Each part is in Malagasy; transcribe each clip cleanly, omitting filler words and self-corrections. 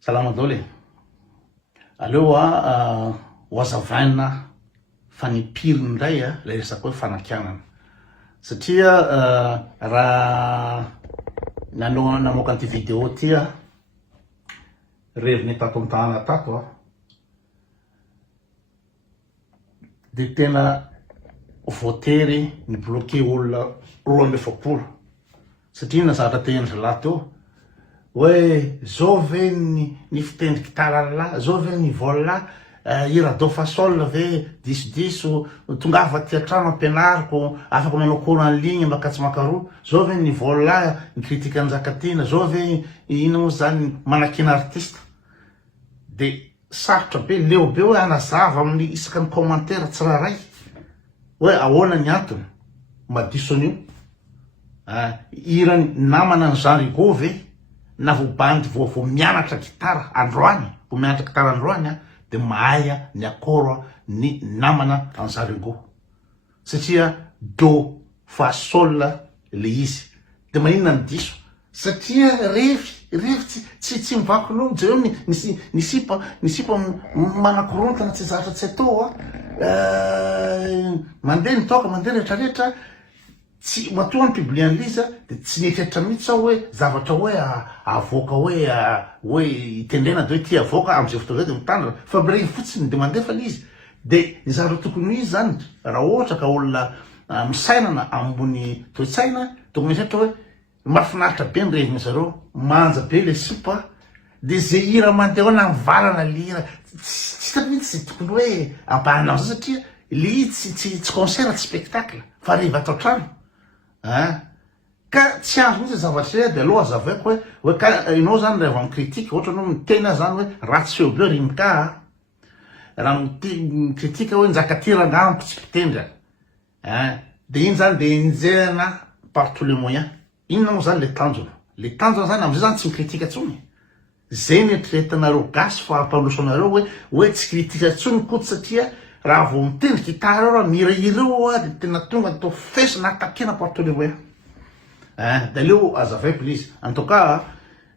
Salama dole. Aleoa wazavaina fanipiriny ndray le resaka hoe fanakianana. Satria raha namoaka an'ity vidéo tia reviny tato an-tana tato de tena voatery ny bloqué olona 240 satria nazatra teny zalahy teo hoe zao ve ny fitendry gitara la, zao ve ny vol la, ira do fa sol ve diso tongava ty antrano ampianariko afaka manao cours en ligne makatsy makaroa, zao ve ny vol la ny critique anjakatina, zao ve ino moa zany manakina artiste. De sarotra be leo be hoe anazava amin'ny isaka ny commentaire tsiraray hoe ahoana ny antony madiso an'io irany namana ny Jean Rigaud ve na vo bandy vo mianatra gitara androany, vo mianatra gitara androany de mahay ny akora ny namana an Jean Rigaud satria do fa sol le izy de maninona ny diso satria revy tsy mivakinao jereo ny sipa manakorontana tsy zatra tsy atao mandeha ny toka mandeha rehetrarehetra tsy matoa ny publien liza de tsy netrehitra mihitsy ao hoe zavatra hoe avoaka hoe itendrena de hoe ty avoaka am'izay fotoa zay de mitandrina fa mireny fotsiny de mandefa lizy de ny zavatra tokony izy zany raha ohatra ka olona misainana ambony toe-tsaina tokony misetra hoe mahafinaritra be ny reviny zareo manja be le sipa de ze hira mandeha na mivalana lira tsy ta mihitsy tokony hoe ambahanao zay satria le izy tsy concert tsy spectacle fa riva atao trano ka tsy azo mihitsy zavatra de aloha azavaiko hoe ka inao zany rehefa micritique ohatra anao mitena zany hoe ratsy feo be rimika raha micritique hoe njakaty rangamiko tsy mpitendra de iny zany de enjehana par tous les moyens. Inona moa zany le tanjona zany am'zay zany tsy micritique atsony zay ny eritreretanareo gasy fa ampandrosanareo hoe tsy critique atsony koty satria raha vo mitendry gitara eo raha mihirahira eo de tena tonga atao fesy na takena par tous les moyens de leo azavaiko lizy en tout cas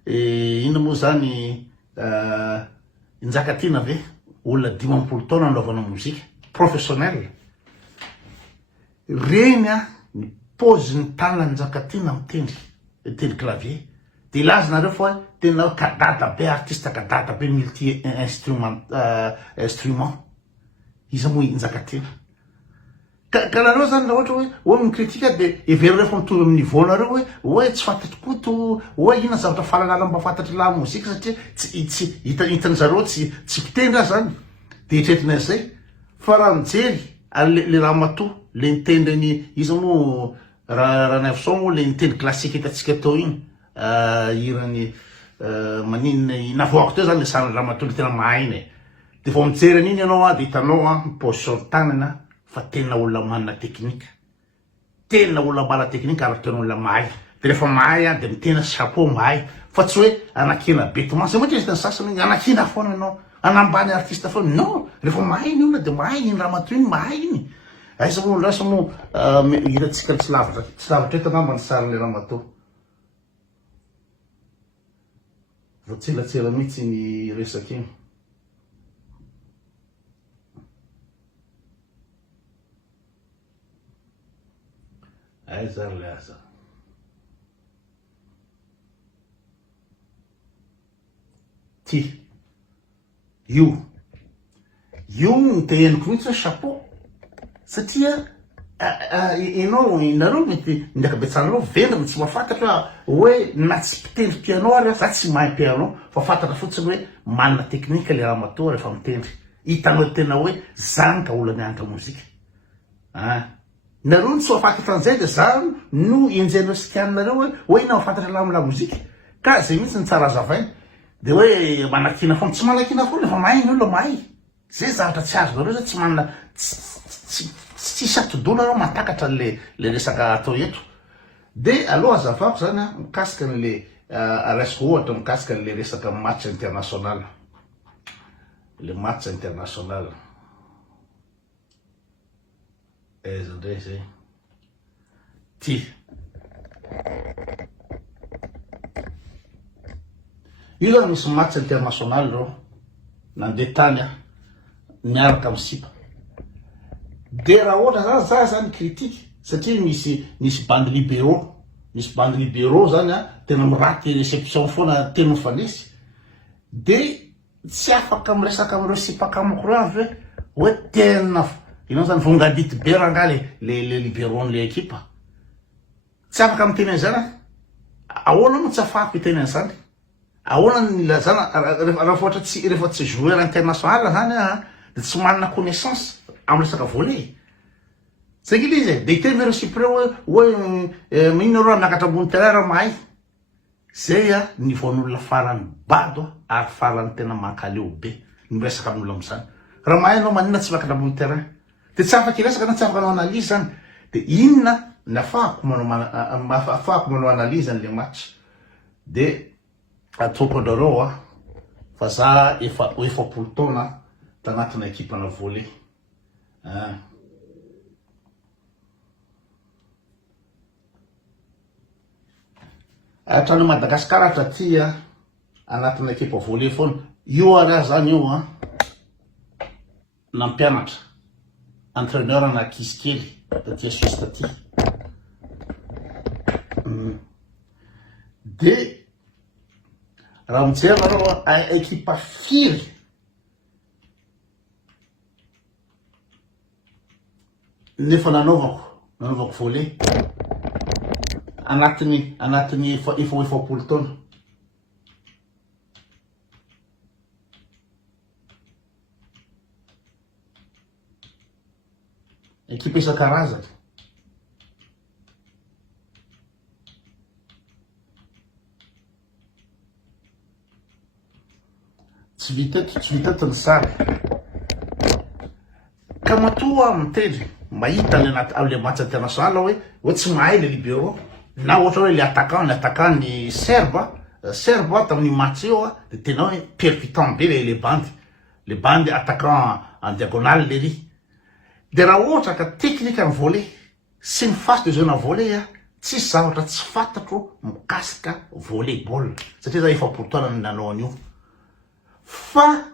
ino moa zany njakatina ve olona 50 taona anaovana mozika professionnel reny ny pose ny tanana njakatina mitendry clavier de ilazanareo fa tena kadada be artiste kadada be multi instrument izy moa njakatina ka nareo zany raha ohatra hoe micritique de evereo rehefa mitovy amin'ny niveau nareo hoe tsy fantatry koto hoe ina zavatra fahalalana mba fantatry la mozika satria tsy hitany zareo tsy mpitendry zany de hitretrina zay fa raha mijery le raha matoa le nitendry ny izy moa raha 900 moa le nitendry classique hitatsika tao iny irany maninona inavoako teo zany le sany raha matoa le tena mahay iny de vo mijery an'iny ianao de hitanao position tanana fa tena olona manana teknika tena olona mana teknika ary tena olona mahay de rehefa mahay de mitena chapeau mahay fa tsy hoe anakina betement zay moa izy sasany anakina foana anao anambany artiste foana non rehefa mahay iny olona de mahay iny raha matoa iny mahay iny aiza moa lasa moa hitatsika tsy lavitra eto angamba ny sariny raha matoa voatselatsela mihitsy ny resaky iny aiza le aza ty io ny teheniko mihitsy hoe chapeau satria inareo mety ny akabetsanareo vendrina tsy mahafantatra hoe na tsy mpitendry piano ary za tsy mahay piano fa fantatra fotsiny hoe manana teknika le raha matoa rehefa mitendry hitanao tena hoe zany ka olona mianatra mozika nareo ny tsy mafantatra an'izay de za no enjenao sikianinareo hoe ina mafantatra la la mozika ka zay mihitsy ny tsara azavaina de hoe manakina foana tsy manakina foana efa mahay ny olona mahay zay zavatra tsy azonareo zay tsy manana tsy satodona reo matakatra le resaka atao eto de aloha azavako zany mikasika n'le resaka ohatra mikasika n'le resaka match international le match international aiza ndray zay ty io zany misy match international reo nandeha tany miaraka amin'ny Sipa. De raha ohatra za zany critique satria misy bande libéraux zany tena miraty réception foana tena mifanesy. De tsy afaka miresaka amreo sipakamoko reo avy hoe tena ino zany vongadity be ranga le libéraux le équipe. Tsy afaka miteny zany ahoana no tsy afahako iteny zany. Ahoana nilazana rehefa tsy joueur international zany de tsy manana connaissance amin'ny resaka volley. C'est qu'il disait, des thèmes réciproques, ouais, minora nakatra ambony terrain raha mahay. Zay nivoan'olona farany bado ary farany tena mankaleo be miresaka amin'olona am'izany. Raha mahay anao manina tsy makatra ambony terrain. De tsy afaka iresaka na tsy afaka manao analyse zany. De inona ny afahako manao analyse an'le match. De atoko andareo fa za efa poltaona tanatina ekipana volley. Hatrany Madagasikara hatraty anatina ekipa volley foana. Io araha zany io nampianatra entraîneur na kisikely taty Suisse taty. De raha mijery nareo ekipa firy nefa nanaovako volley anatiny efapolo taona. Ekipa isan-karazany. Tsy vita ny sary. Ka matoa mitendry mahita le match international hoe tsy mahay le libéraux. Na ohatra hoe le attaquant ny Serbe tamin'ny match io de tena hoe percutant be le bande attaquant en diagonale le ry. De raha ohatra ka teknika ny volley sy ny fasy de jeu na volley tsisy zavatra tsy fantatro mikasika volleyball satria za efa poltaona ny nanao an'io. Fa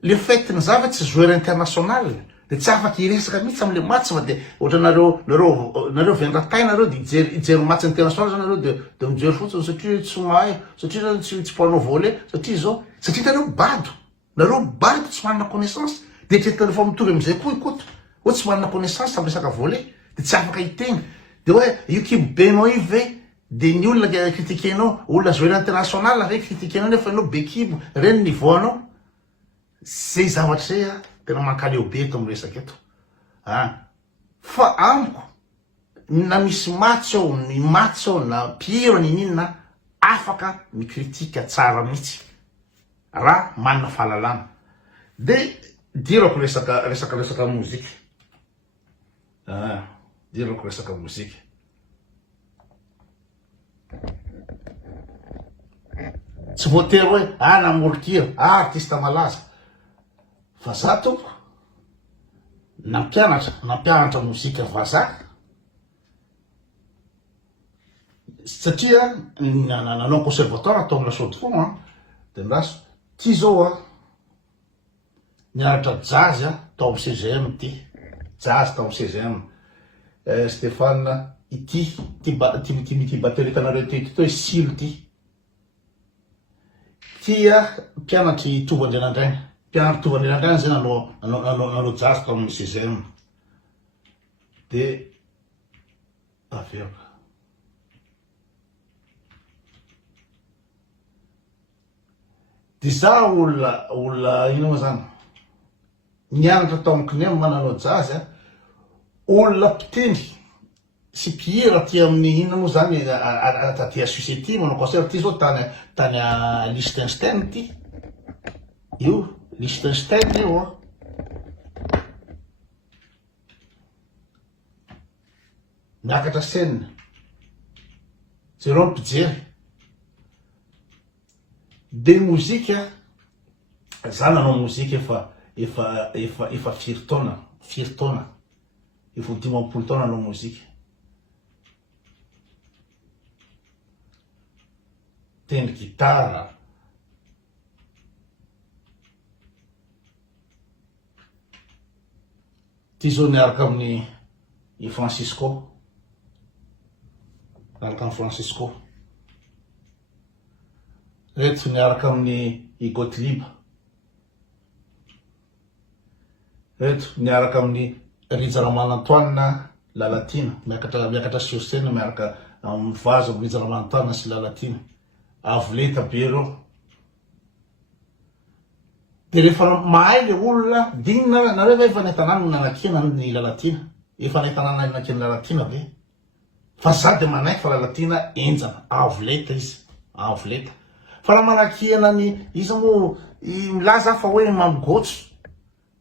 le fait ny zava tsy joueur international de tsy afaka iresaka mihitsy am'le match fa de ohatra nareo vendra-taina nareo de ijery match international zany nareo de mijery fotsiny satria tsy mahay, satria zany tsy mpanao volley, satria nareo bado tsy manana connaissance. De tretana fa mitovy am'izay koa ikoto hoe tsy manana connaissance amin'ny resaka volley de tsy afaka iteny. De hoe io kibo benao io ve de ny olona critiquenao olona joueur international ve critiquenao nefa anao be kibo reny niveau anao. Zay zavatra zay tena mankaleo be eto amin'ny resaka eto. Fa amiko na misy match ao na pire ny ninona afaka mikritika tsara mihitsy raha manana fahalalana. De dirako resaka mozika. Dirako resaka mozika. Tsy voatery hoe namorokira artiste malaza. Fa za tompo nampianatra mozika vazaha satria nanao conservatoire atao amina sao de fond de miraso ty zao niaratra jazz tao amin'ny CGM ty jazz tao amin'ny CGM Stéphane ty batterie tanareo ty hoe silo ty mpianatry Tovandrenandraigna. Piano Tovandrenandraigna zay nanao jazz tao amin'ny CGM. De aveo de za olona ino moa zany nianatra tao amin'ny kinem mananao jazz olona mpitendry sy mpihira ty amin'ny ino moa zany taty Suisse ty manao concert ty zao tany Liechtenstein ty io Liechtenstein io miakatra scène zereo mpijery. De mozika za nanao mozika efa firy taona efa 15 taona nanao mozika. Tendry gitara, ty zao niaraka amin'ny i Francisco, niaraka amin'ny Francisco. Reto niaraka amin'ny i Gottlieb. Reto niaraka amin'ny Rijaramanantoine Lalatina, miakatra Siosena miaraka amin'ny vaza Rijaramanantoine sy Lalatina. Avoleta be reo. De rehefa mahay le olona, dinina nareo ve efa nahitanana nanakina ny Lalatina? Efa nahitanana nanakina Lalatina ve? Fa za de manaiky fa Lalatina enjana, avoleta izy, avoleta. Fa raha manakina ny izy mo milaza fa hoe mamigotso,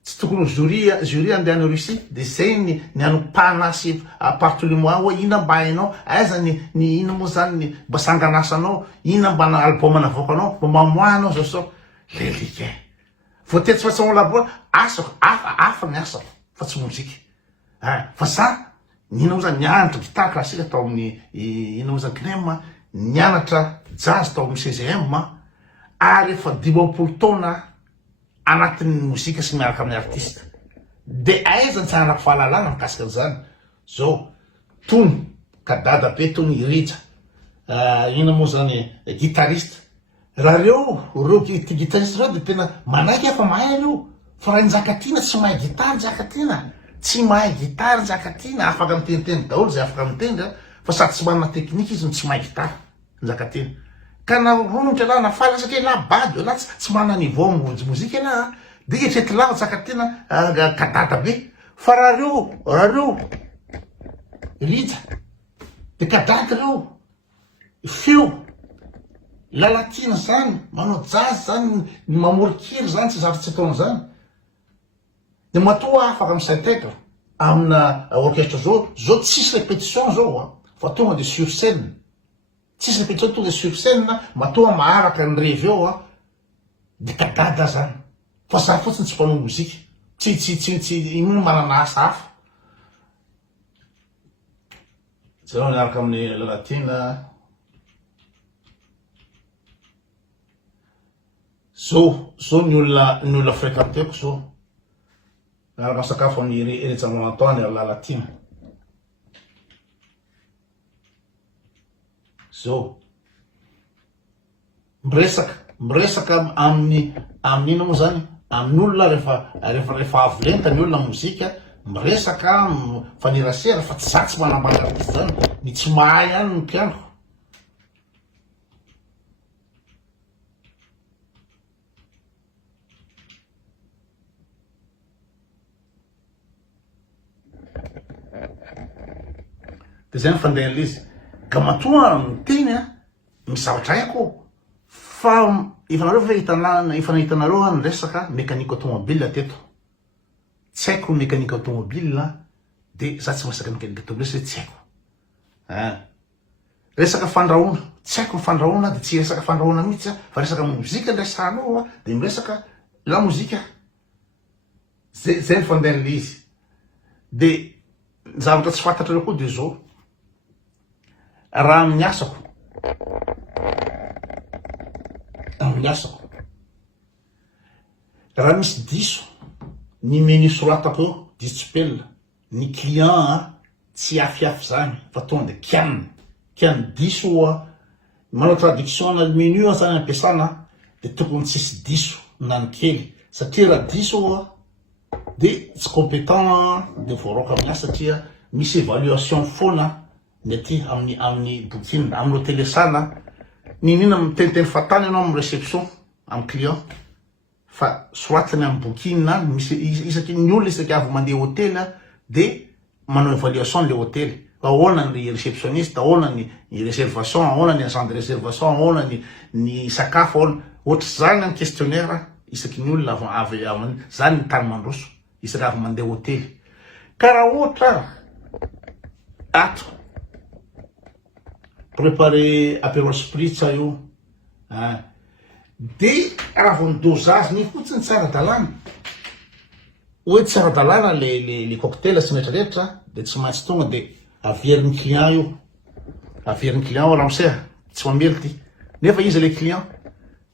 tsy tokony jury andeha any Russie, de zay ny anompana sy appartement hoe ina mba hainao, aiza ny ina moa zany ny mba sanganasanao, ina mba na album navoakanao, mba mamoahanao zao sao. Lelike. Vao tetsy fa tsy laboa, asako, hafa ny asako, fa tsy mozika. Fa sa, ina moa zany nianatra gitara klasika tao amin'ny, ina moa zany knema, nianatra jazz tao amin'ny CGM, ary efa 20 taona anatin'ny mozika sy miaraka amin'ny artiste. De aiza ny tsanako fahalalana mikasika an'izany. Zao, tony, kadada be tony Rija. Ina moa zany gitariste. Raha reo gitariste reo de tena manaiky efa mahay reo. Fa raha Njakatiana tsy mahay gitara Njakatiana. Tsy mahay gitara Njakatiana. Afaka miteniteny daholo zay afaka mitendry, fa sady tsy manana teknika izy no tsy mahay gitara Njakatiana. Ka na ronotra na nafaly satria na bady na tsy manana niveau amin'ny mozika na de etrety lava Njakatiana kadada be. Fa raha reo Rija de kadada reo feo Lalatina zany, manao jazz zany, mamorikiry zany, tsy zavatra tsy ataony zany. De matoa afaka misaintaiky amina orchestre zao tsisy répétition zao, fa tonga de sur scène. Tsisy répétition tonga de sur scène, matoa maharaka ny revy eo, de kadada zany. Fa za fotsiny tsy mpanao mozika, tsy ino manana asa hafa. Zao niaraka amin'ny Lalatina. Zao ny olona fréquenteko zao. Niaraka sakafo amin'ny Rijaramanantoine Lalatina. Zao. Miresaka amin'ny ino moa zany, amin'ny olona rehefa avolenta ny olona mozika, miresaka mifanirasera fa tsy za tsy manambara artiste zany, ny tsy mahay ihany ny mpianako. De zay fandeha an'izy. Ka matoa miteny misavatra haiko fa efa nahitanareo resaka mécanique automobile teto. Tsy haiko mécanique automobile de za tsy masaka mécanique automobile satria tsy haiko. Resaka fandrahoana, tsy haiko ny fandrahoana de tsy resaka fandrahoana mihitsy fa resaka mozika ndraisanao de miresaka la mozika. Zay ny fandeha an'izy. De zavatra tsy fantatrareo koa de zao. Raha amin'ny asako, raha misy diso, ny menu soratako eo, dispel, ny client tsy afiafy zany, fa tonga de kiany diso, manao traduction na menu zany ampiasana, de tokony tsisy diso na ny kely, satria raha diso de tsy compétent de voaroka amin'ny asa satria misy évaluation foana ny aty amin'ny bokina, amin'ny hôtel sana, ninina miteniteny fatany ianao amin'ny réception, amin'ny client, fa soratany amin'ny bokina, misy isaky ny olona isaky avy mandeha hôtel de manao évaluation le hôtel. Ahoana ny réceptionniste, ahoana ny réservation, ahoana ny agent de réservation, ahoana ny sakafo, ahoana. Ohatry zany ny questionnaire isaky ny olona avy zany ny tany mandroso, isaky avy mandeha hôtel. Ka raha ohatra ato préparer apéro spritz io, de raha vao ny dosage ny fotsiny tsara dalàna, hoe tsara dalàna le cocktail sy rehetrarehetra, de tsy maintsy tonga de averin'ny client io, averin'ny client io ramosea, tsy mamely ty. Nefa izy le client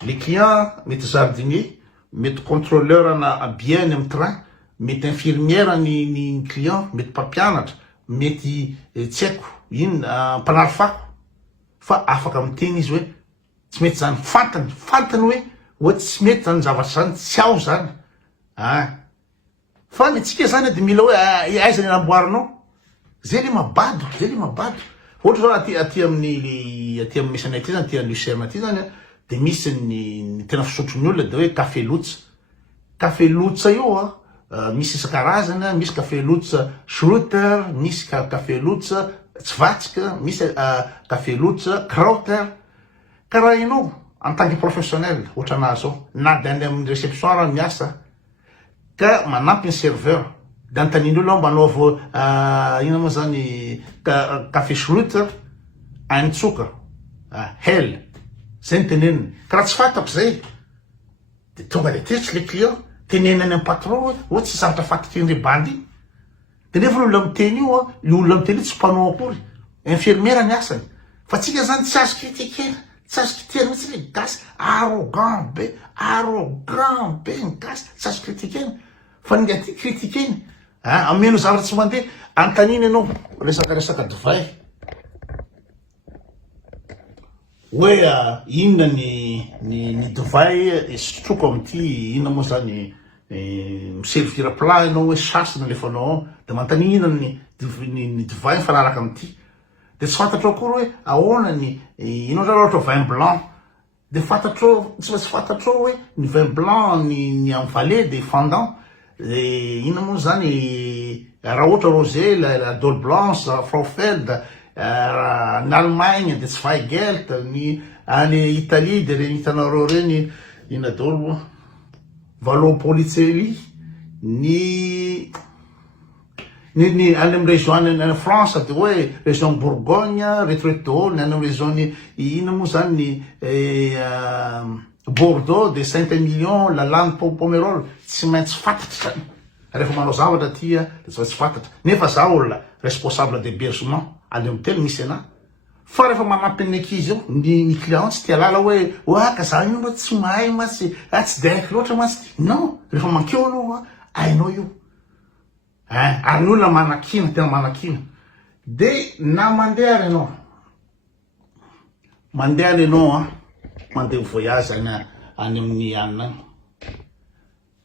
mety jardinier, mety contrôleur na bien amin'ny train, mety infirmière ny client, mety mpampianatra, mety tsy haiko ino mpanary fako, fa afaka miteny izy hoe tsy mety zany, fantany hoe tsy mety zany zavatra zany, tsy ao zany. Fa ny tsika zany de mila hoe aiza ny anamboaranao, zay le mabado, ohatra zao aty amin'ny mesanay aty zany, aty amin'ny Lucerne aty zany de misy ny tena fisotron'ny olona de hoe café Lotsa io misy isan-karazany, misy café Lotsa Schroeter, misy café Lotsa Tsvatsika, misy café Lotsa Krauter. Karaha ianao en tant que professionnel ohatra anazy zao, na de any amin'ny réception raha miasa ka manampy ny serveur, de antanin'olo mba anaovo ino moa zany café Schroeter anitsoka hell, zay ny teneniny. Ka raha tsy fantako zay de tonga de tetsy le client, tenenany amin'ny patron hoe tsy zavatra fantatry ny bandy iny. De nefa olona miteny io io olona miteny io tsy mpanao akory, infirmière ny asany. Fa tsika zany tsy azo kritikena, tsy azo kitihana mihitsy le gasy, arrogant be ny gasy, tsy azo kritikena. Fa ny aty kritikeny ameno zavatra tsy mandeha, antaniny ianao resaka divay hoe inona ny divay sotroko amity, inona moa zany miservira plat ianao hoe sasina lefanao, de mantany inona ny divay mifanaraka amity. De tsy fantatro akory hoe ahoana inao zany ohatra vin blanc, de fantatro tsy fantatro hoe ny vin blanc ny amin'ny valet de fendant, inona moa zany raha ohatra rosé, la dole blanche, Fraufeld, ny Allemagne de Zweigelt, ny any Italie de reny hitanareo reny ina dolo Valpolicella, ny any amin'ny région any France de hoe région Bourgogne, Rétrétol, ny any amin'ny région ny ina moa zany Bordeaux de Saint-Emilion, la Lande Pomerol, tsy maintsy fantatry zany. Rehefa manao zavatra ty de tsy fantatra. Nefa za olona responsable d'hébergement any amin'ny telo misy ana. Fa rehefa manampy ny ankizy io, ny client tsy tia lala hoe ka za io ma tsy mahay ma tsy de haiko loatra ma tsy. Non, rehefa mankeo anao hainao io. Ary ny olona manakina, tena manakina. De na mandeha ary anao, mandeha voyage any amin'ny anina any.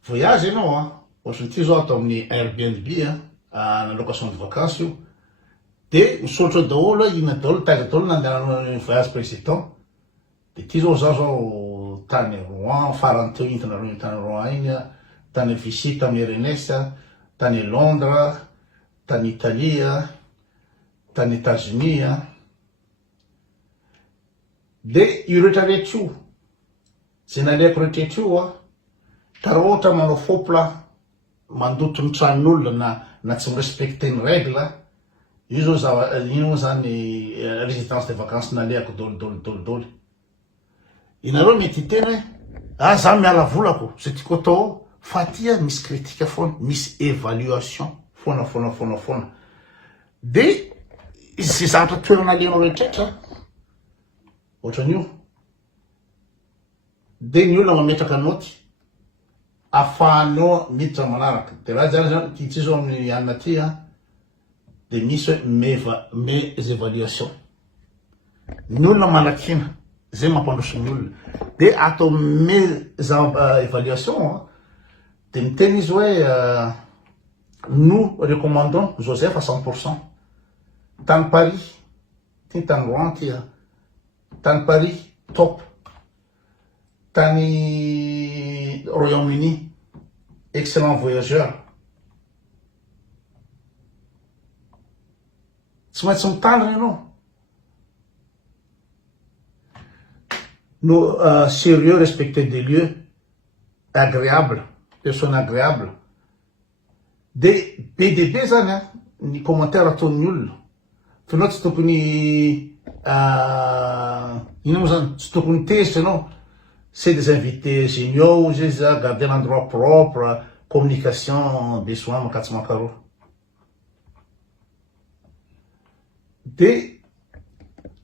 Voyage ianao ohatrany ty zao atao amin'ny Airbnb na location de vacances io, de misaotra daholo ina daholo taiza daholo nandehananao voyage président. De ty zao tany Rouen, farany teo hitanareo tany Rouen iny, tany Vichy tamy RNS, tany Londres, tany Italie, tany États-Unis. De io rehetrarehetra io, zay naleako rehetrarehetra io ka raha ohatra manao fopla mandoto ny tranon'olona na tsy mirespecte ny règle, io zao zany résidence de vacances naleako dolo. Inareo mety hiteny hoe za miala volako zay tiako atao, fa tia misy kritika foana, misy évaluation foana. De izy zavatra toerana alenao rehetrarehetra ohatran'io, de ny olona mametraka noty afahanao miditra manaraka. De raha zany ty zao amin'ny anina ty de misy hoe mes évaluations. Ny olona manakina, zay mampandroso ny olona. De atao mes évaluations de miteny izy hoe nous recommandons Joseph à 100%. Tany Paris, ty tany Rouen ty, tany Paris top, tany Royaume-Uni excellent voyageur. Tsy maintsy mitandrina ianao. Sérieux, respecter des lieux, agréable, personne agréable. De be zany ny commentaire ataon'ny olona. Fa anao tsy tokony ino moa zany, tsy tokony tezitra anao. C'est des invités géniaux, garder un endroit propre, communication des soins makatsi makaro. De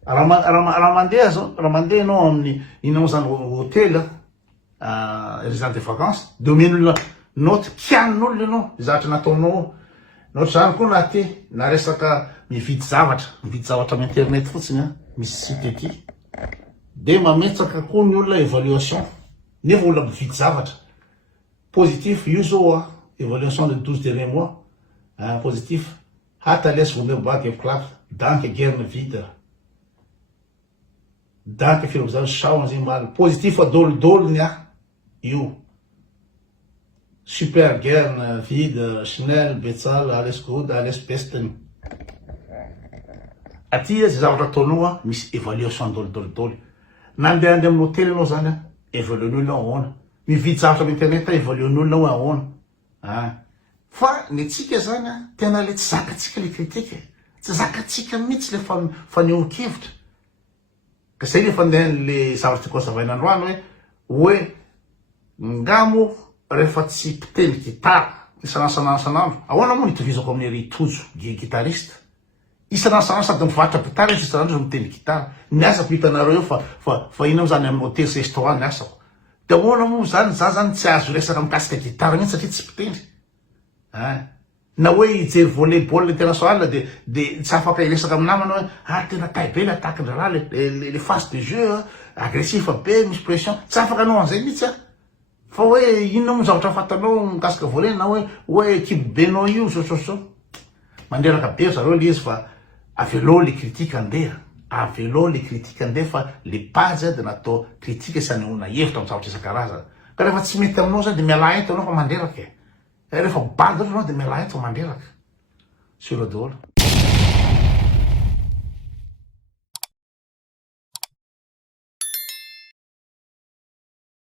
raha mandeha ianao amin'ny ino moa zany hôtel résidence de vacances, de omena olona note kianin'olona ianao zavatra nataonao nohatra zany koa na te na resaka mividy zavatra amy internet fotsiny a misy site aty de mametsaka koa ny olona évaluation nefa olona mividy zavatra positif io zao a évaluation de 12 derniers mois positif hata laisse vous même bague plate danke guerre vide danke filozano sao zay mal positif adolodolony a io super guerre vide Chanel Betsal alles good alles besten aty zay zavatra ataonao a misy évaluation adolodolodolo nandeha amy hôtely anao zany a évaluen'olona ahoana mividy zavatra amy internet évaluen'olona hoe ahoana fa ny atsika zany a tena le tsy zakatsika le kritika tsy zakatsika mihitsy le fanehoan-kevitra ka zay le fandehan'le zavatra tiako azavaina androany hoe ngamo rehefa tsy mpiteny gitara isan'andro ahoana moa nitovizako amin'ny ry tojo gitariste isan'andro sady mivarotra gitara isan'andro miteny gitara niasako hitanareo eo fa ino zany amin'ny hôtely sy restaurant niasako de ahoana moa zany za zany tsy azo resaka mikasika gitara mihitsy satria tsy mpitendry na hoe hijery volleyball international de tsy afaka iresaka amy namana hoe tena taibe le attaque-ndraha le phase de jeu agressif be misy pression tsy afaka anao an'izay mihitsy fa hoe inona moa zavatra fatanao mikasika volley na hoe équipe benao io so mandreraka be zareo le izy fa avelo le critique andeha fa le base de natao critique sy anehoana hevitra amy zavatra isan-karazana ka rehefa tsy mety aminao zany de miala eto anao fa mandreraka rehefa bady anao de miala eto mandreraka sur le dôle